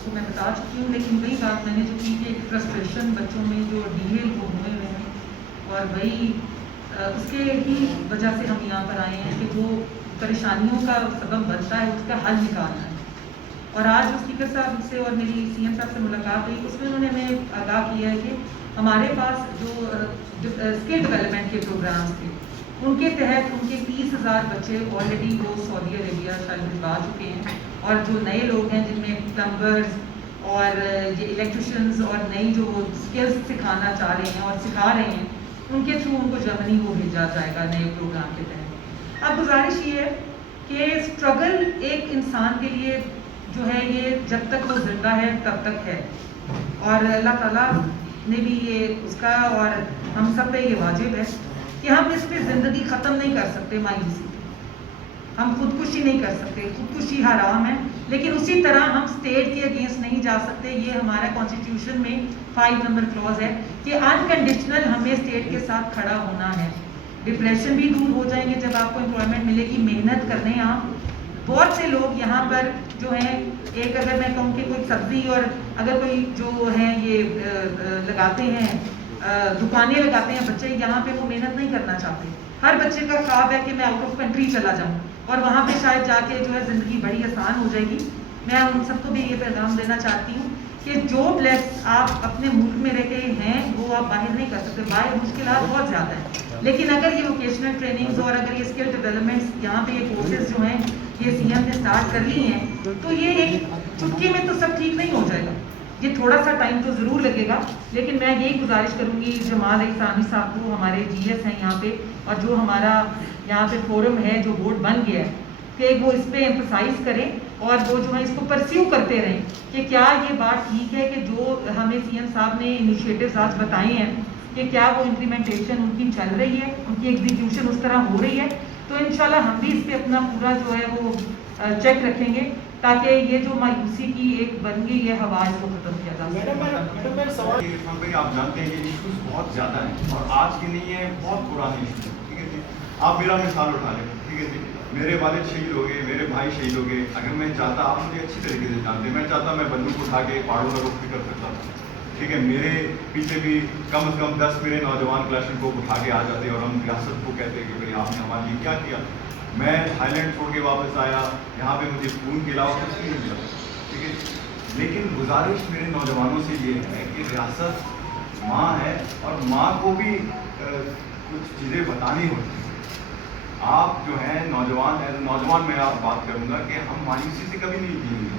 आपको मैं बता चुकी हूँ, लेकिन वही बात मैंने जो की कि फ्रस्ट्रेशन बच्चों में जो डील वो हुए हुए हैं और वही उसके ही वजह से हम यहाँ पर आए हैं कि जो परेशानियों का सबब बनता है उसका हल निकालना है। और आज जो स्पीकर साहब से और मेरी सीएम साहब से मुलाकात हुई उसमें उन्होंने हमें आगाह किया है कि हमारे पास जो स्किल डेवलपमेंट के प्रोग्राम्स थे उनके तहत उनके 30,000 बच्चे ऑलरेडी वो सऊदी अरेबिया शायद भिजवा चुके हैं, और जो नए लोग हैं जिनमें प्लम्बर्स और ये इलेक्ट्रिशियंस और नई जो स्किल्स सिखाना चाह रहे हैं और सिखा रहे हैं उनके थ्रू उनको जर्मनी वो भेजा जाएगा नए प्रोग्राम के तहत। अब गुजारिश ये है कि स्ट्रगल एक इंसान के लिए जो है ये जब तक वो जिंदा है तब तक है, और अल्लाह ताला ने भी ये उसका और हम सब पे ये वाजिब है कि हम इस पे ज़िंदगी ख़त्म नहीं कर सकते मायूसी पे, हम खुदकुशी नहीं कर सकते, खुदकुशी हराम है, लेकिन उसी तरह हम स्टेट के अगेंस्ट नहीं जा सकते। ये हमारा कॉन्स्टिट्यूशन में 5 नंबर क्लॉज है कि अनकंडीशनल हमें स्टेट के साथ खड़ा होना है। डिप्रेशन भी दूर हो जाएंगे जब आपको एम्प्लॉयमेंट मिलेगी, मेहनत करने आप बहुत से लोग यहाँ पर जो हैं, एक अगर मैं कहूँ कि कोई सब्जी और अगर कोई जो है ये लगाते हैं दुकानें लगाते हैं बच्चे, यहाँ पे वो मेहनत नहीं करना चाहते। हर बच्चे का ख्वाब है कि मैं आउट ऑफ कंट्री चला जाऊँ और वहाँ पे शायद जाके जो है ज़िंदगी बड़ी आसान हो जाएगी। मैं उन सबको भी ये पैगाम देना चाहती हूँ कि जो ब्लेस आप अपने मुल्क में रह के हैं वो आप बाहर नहीं कर सकते, बाहर मुश्किलात बहुत ज़्यादा है। लेकिन अगर ये वोकेशनल ट्रेनिंग्स और अगर ये स्किल डेवलपमेंट्स यहाँ पे ये कोर्सेज जो हैं ये सीएम ने स्टार्ट कर ली हैं तो ये एक चुटकी में तो सब ठीक नहीं हो जाएगा, ये थोड़ा सा टाइम तो ज़रूर लगेगा। लेकिन मैं यही गुजारिश करूँगी जमाल इसानी साहब को, हमारे जीएस हैं यहाँ पे, और जो हमारा यहाँ पे फोरम है जो बोर्ड बन गया है, कि वो इस पर एम्फसाइज करें और वो जो है इसको परस्यू करते रहें कि क्या ये बात ठीक है कि जो हमें सीएम साहब ने इनिशिएटिव्स आज बताए हैं कि क्या वो इम्प्लीमेंटेशन उनकी चल रही है, उनकी एग्जीक्यूशन उस तरह हो रही है। तो इंशाल्लाह हम भी इस पे अपना पूरा जो है वो चेक रखेंगे ताकि ये जो मायूसी की एक बन गई है हवा इसको खत्म किया जा सके। आप जानते हैं ये इश्यूज बहुत ज़्यादा हैं और आज के नहीं है, बहुत पुराने इश्यूज हैं, ठीक है जी। आप मेरा मिसाल उठा लें, ठीक है जी, मेरे वालिद शहीद हो गए, मेरे भाई शहीद हो गए। अगर मैं चाहता, आप मुझे अच्छी तरीके से जानते, मैं चाहता मैं बंदूक उठा के पहाड़ों का रुख भी कर सकता था, ठीक है। मेरे पीछे भी कम से कम 10 मेरे नौजवान क्लाशन को उठा के आ जाते और हम रियासत को कहते कि भाई आपने हमारे लिए क्या किया। मैं थाईलैंड छोड़ के वापस आया, यहाँ पे मुझे खून के अलावा कुछ नहीं मिला, ठीक है। लेकिन गुजारिश मेरे नौजवानों से ये है कि रियासत माँ है और माँ को भी कुछ चीज़ें बतानी होती हैं। आप जो हैं नौजवान है, नौजवान मैं आप बात करूँगा कि हम मायूसी से कभी नहीं जीएंगे,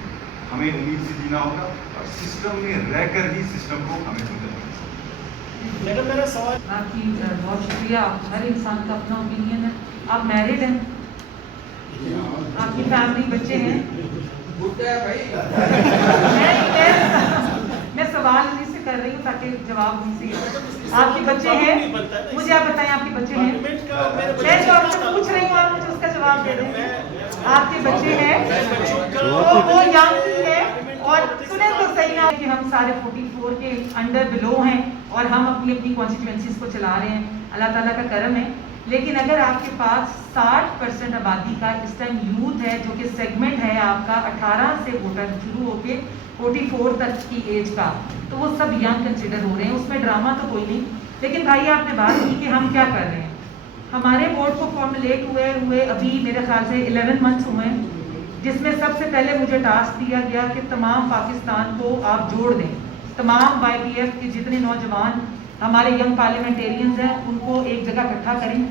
हमें उम्मीद से जीना होगा और सिस्टम में रहकर ही सिस्टम को हमें समझना होगा। मैडम मेरा सवाल आपकी बहुत शुक्रिया। हर इंसान का अपना ओपिनियन है। आप मैरिड हैं, आपकी फैमिली बच्चे हैं? मैं सवाल इन्हीं से कर रही हूँ ताकि जवाब उनसे। आपके बच्चे हैं, मुझे आप बताएं आपके बच्चे हैं? मैं जो आपसे पूछ रही हूँ आप मुझे उसका जवाब दे दें। आपके बच्चे हैं तो वो यंग है, और सुने तो सही ना कि हम सारे 44 के अंडर बिलो हैं और हम अपनी अपनी कॉन्स्टिट्यूएंसीज को चला रहे हैं, अल्लाह ताला का करम है। लेकिन अगर आपके पास 60% आबादी का इस टाइम यूथ है जो कि सेगमेंट है आपका 18 से वोटर शुरू होके 44 तक की एज का, तो वो सब यंग कंसिडर हो रहे हैं, उसमें ड्रामा तो कोई नहीं। लेकिन भाई आपने बात की कि हम क्या कर रहे हैं। हमारे बोर्ड को फॉर्मुलेट हुए अभी मेरे ख्याल से 11 मंथ्स हुए हैं, जिसमें सबसे पहले मुझे टास्क दिया गया कि तमाम पाकिस्तान को आप जोड़ दें, तमाम YPF के जितने नौजवान हमारे यंग पार्लियामेंटेरियंस हैं उनको एक जगह इकट्ठा करें।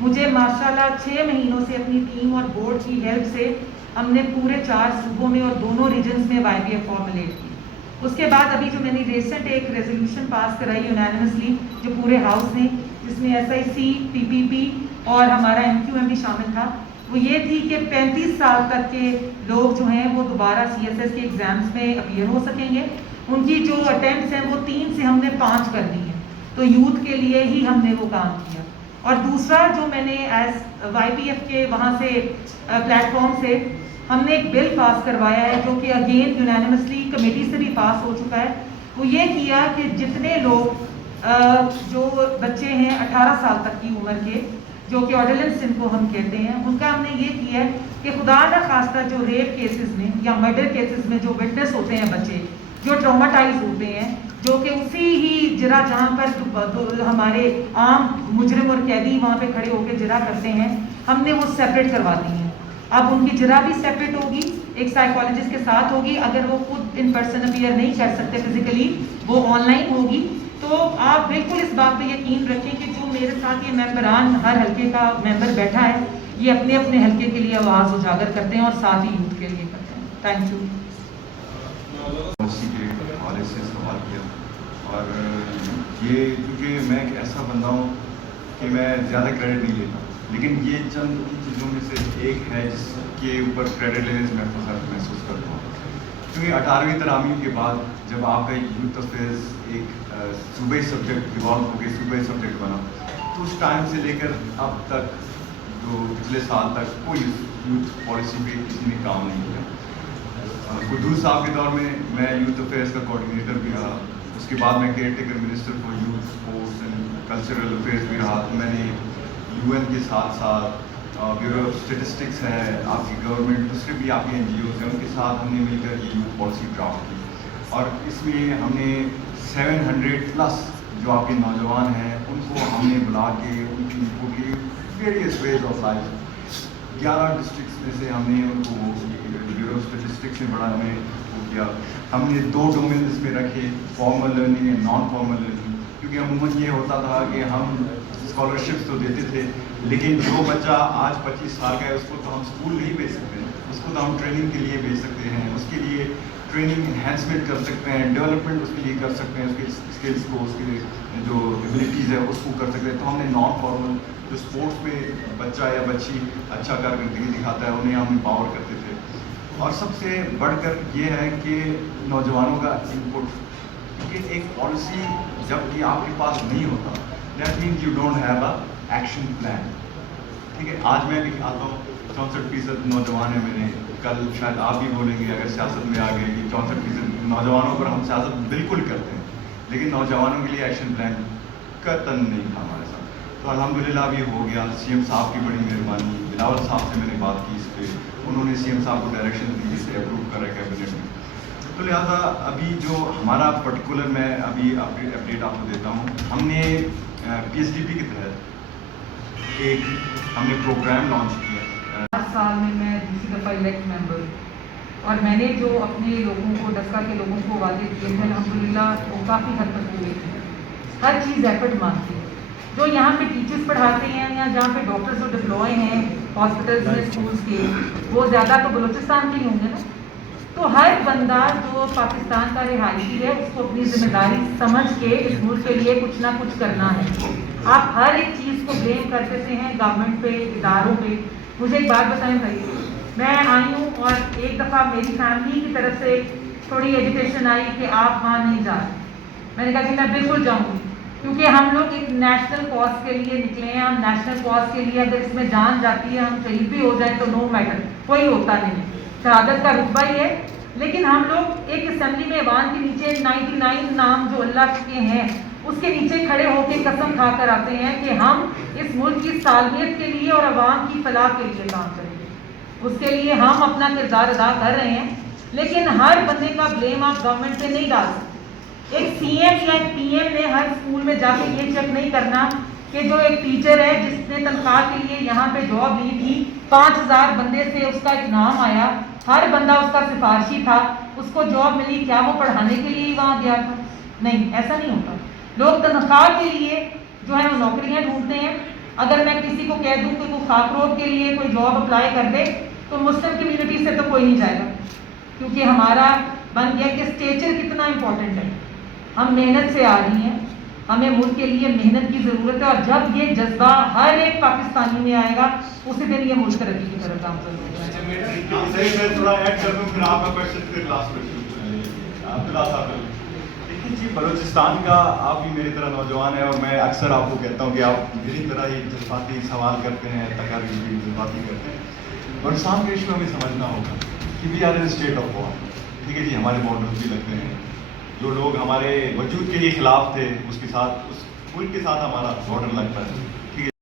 मुझे माशाल्लाह 6 महीनों से अपनी टीम और बोर्ड की हेल्प से हमने पूरे 4 सूबों में और दोनों रीजन्स में YPF फॉर्मुलेट की। उसके बाद अभी जो मैंने रिसेंट एक रेजोल्यूशन पास कराई यूनानिमसली जो पूरे हाउस ने, जिसमें SIC, PPP और हमारा MQM भी शामिल था, वो ये थी कि 35 साल तक के लोग जो हैं वो दोबारा CSS के एग्ज़ाम्स में अपीयर हो सकेंगे। उनकी जो अटेम्प्ट्स हैं वो 3 से हमने 5 कर दी हैं, तो यूथ के लिए ही हमने वो काम किया। और दूसरा जो मैंने एज YPF के वहाँ से प्लेटफॉर्म से हमने एक बिल पास करवाया है जो कि अगेन यूनानिमसली कमेटी से भी पास हो चुका है। वो ये किया कि जितने लोग जो बच्चे हैं 18 साल तक की उम्र के, जो कि ऑर्डिनेंस जिनको हम कहते हैं, उनका हमने ये किया है कि खुदा न खास्ता जो रेप केसेस में या मर्डर केसेस में जो विटनेस होते हैं बच्चे, जो ट्रॉमाटाइज होते हैं, जो कि उसी ही जरा जहाँ पर हमारे आम मुजरिम और कैदी वहाँ पे खड़े होकर जरा करते हैं, हमने वो सेपरेट करवा दी हैं। अब उनकी जरा भी सेपरेट होगी, एक साइकोलॉजिस्ट के साथ होगी। अगर वो खुद इन पर्सन अपीयर नहीं कर सकते फिजिकली, वो ऑनलाइन होगी। तो आप बिल्कुल इस बात पे यकीन रखें कि जो मेरे साथ ये मेंबरान, हर हल्के का मेंबर बैठा है, ये अपने अपने हल्के के लिए आवाज़ उजागर करते हैं और साथ ही यूथ के लिए करते हैं। Thank you. कॉलेज से सवाल किया, और ये क्योंकि मैं एक ऐसा बंदा हूँ कि मैं ज़्यादा क्रेडिट नहीं लेता, लेकिन ये चंद उन चीज़ों में से एक है जिसके ऊपर क्रेडिट लेने से मैं फख्र महसूस करता हूँ। क्योंकि 18वीं तरामीम के बाद जब आपका यूथ अफेयर्स एक सूबाई सब्जेक्ट इवॉल्व हो गया, सूबाई सब्जेक्ट बना, तो उस टाइम से लेकर अब तक जो पिछले साल तक कोई यूथ पॉलिसी पे किसी ने काम नहीं किया। कुद्दूस साहब के दौर में मैं यूथ अफेयर्स का कोऑर्डिनेटर भी रहा, उसके बाद मैं care taker minister for youth, sports and cultural affairs भी रहा। तो मैंने UN के साथ साथ ब्यूरो ऑफ स्टेटिस्टिक्स है, आपकी गवर्नमेंट, दूसरे भी आपके NGOs हैं, उनके साथ हमने मिलकर ये यूथ पॉलिसी ड्राफ्ट की, और इसमें हमने 700+ जो आपके नौजवान हैं उनको हमने बुला के उनकी इनपुट ली, various ways of life. 11 districts में से हमने उनको ब्यूरो ऑफ स्टेटिस्टिक्स में बड़ा हमें वो किया। हमने 2 डोमेन्स में रखे, formal learning and non formal learning, क्योंकि अमूमन ये होता था कि हम स्कॉलरशिप्स तो देते थे, लेकिन जो बच्चा आज 25 साल का है उसको तो हम स्कूल नहीं भेज सकते, उसको तो हम ट्रेनिंग के लिए भेज सकते हैं, उसके लिए ट्रेनिंग इन्हेंसमेंट कर सकते हैं, डेवलपमेंट उसके लिए कर सकते हैं, उसके स्किल्स को, उसके जो एबिलिटीज़ है उसको कर सकते हैं। तो हमने नॉन फॉर्मल जो स्पोर्ट्स में बच्चा या बच्ची अच्छा कारकर्दगी दिखाता है उन्हें हम एम्पावर करते थे। और सबसे बढ़कर ये है कि नौजवानों का इनपुट, क्योंकि एक पॉलिसी जब कि आपके पास नहीं होता, that means you don't have a action plan. ठीक है, आज मैं भी आता हूँ 64% नौजवान है मेरे, कल शायद आप भी बोलेंगे अगर सियासत में आ गए कि 64% नौजवानों पर हम सियासत बिल्कुल करते हैं, लेकिन नौजवानों के लिए एक्शन प्लान कतई नहीं था हमारे साथ। तो अल्हम्दुलिल्लाह अभी हो गया, CM साहब की बड़ी मेहरबानी, बिलावल साहब से मैंने बात की इस पर, उन्होंने CM साहब को डायरेक्शन दी, इसे अप्रूव करा कैबिनेट में। तो लिहाजा अभी जो हमारा पर्टिकुलर, मैं अभी अपडेट आपको देता हूँ, हमने PSDP के तहत एक हमने प्रोग्राम लॉन्च किया। 8 साल में मैं दूसरी दफ़ा इलेक्ट मेंबर, और मैंने जो अपने लोगों को, डस्का के लोगों को वादे किए थे अल्हम्दुलिल्लाह वो काफ़ी हद तक पूरे किए। हर चीज़ एफर्ट मांगती है। जो यहाँ पे टीचर्स पढ़ाते हैं या जहाँ पे डॉक्टर्स जो डिप्लॉय हैं हॉस्पिटल्स में, स्कूल्स के, वो ज़्यादा तो बलूचिस्तान के ही होंगे ना। तो हर बंदा जो पाकिस्तान का रिहायशी है उसको अपनी जिम्मेदारी समझ के इस मुल्क के लिए कुछ ना कुछ करना है। आप हर एक चीज़ को ब्लेम कर देते हैं गवर्नमेंट पे, इदारों पे। मुझे एक बात बताएं भाई, मैं आई हूँ और एक दफ़ा मेरी फैमिली की तरफ से थोड़ी एजुकेशन आई कि आप वहाँ नहीं जा रहे। मैंने कहा कि मैं बिल्कुल जाऊँगी, क्योंकि हम लोग एक नेशनल कॉज के लिए निकले हैं। हम नेशनल कॉज के लिए अगर इसमें जान जाती है, हम शहीद भी हो जाए तो नो मैटर, कोई होता नहीं, शहादत का रुतबा ही है। लेकिन हम लोग एक असेंबली में ऐवान के नीचे 99 नाम जो अल्लाह के हैं उसके नीचे खड़े होकर कसम खाकर आते हैं कि हम इस मुल्क की सालमियत के लिए और अवाम की फलाह के लिए काम करेंगे। उसके लिए हम अपना किरदार अदा कर रहे हैं, लेकिन हर बंदे का ब्लेम आप गवर्नमेंट पे नहीं डाल सकते। एक CM या एक PM ने हर स्कूल में जाके ये चेक नहीं करना कि जो एक टीचर है जिसने तनख्वाह के लिए यहाँ पे जॉब ली थी, 5000 बंदे से उसका एक नाम आया, हर बंदा उसका सिफारशी था, उसको जॉब मिली, क्या वो पढ़ाने के लिए ही वहाँ गया था? नहीं, ऐसा नहीं होता। लोग तनख्वाह के लिए जो है वो नौकरियाँ ढूंढते हैं। अगर मैं किसी को कह दूँ कि तू खाकरोब के लिए कोई जॉब अप्लाई कर दे, तो मुस्लिम कम्युनिटी से तो कोई नहीं जाएगा, क्योंकि हमारा बन गया कि स्टेचर कितना इंपॉर्टेंट है। हम मेहनत से आ रही हैं, हमें मुल्क के लिए मेहनत की ज़रूरत है, और जब ये जज्बा हर एक पाकिस्तानी में आएगा उसी दिन ये मुल्क तरक्की की तरफ काम करेगा। मैं थोड़ा ऐड कर दूं, फिर आपका क्वेश्चन, फिर लास्ट क्वेश्चन अब्दुल्ला साहब। देखिए जी, बलूचिस्तान का आप भी मेरी तरह नौजवान है, और मैं अक्सर आपको कहता हूँ कि आप मेरी तरह ही जज्बाती सवाल करते हैं, तकारीर भी जज्बाती करते हैं। बलूचिस्तान के इशू हमें समझना होगा कि we are in state of war. ठीक है जी, हमारे बॉर्डर्स भी लगते हैं, जो लोग हमारे वजूद के लिए खिलाफ थे उसके साथ, उस मुल्क के साथ हमारा बॉर्डर लगता है।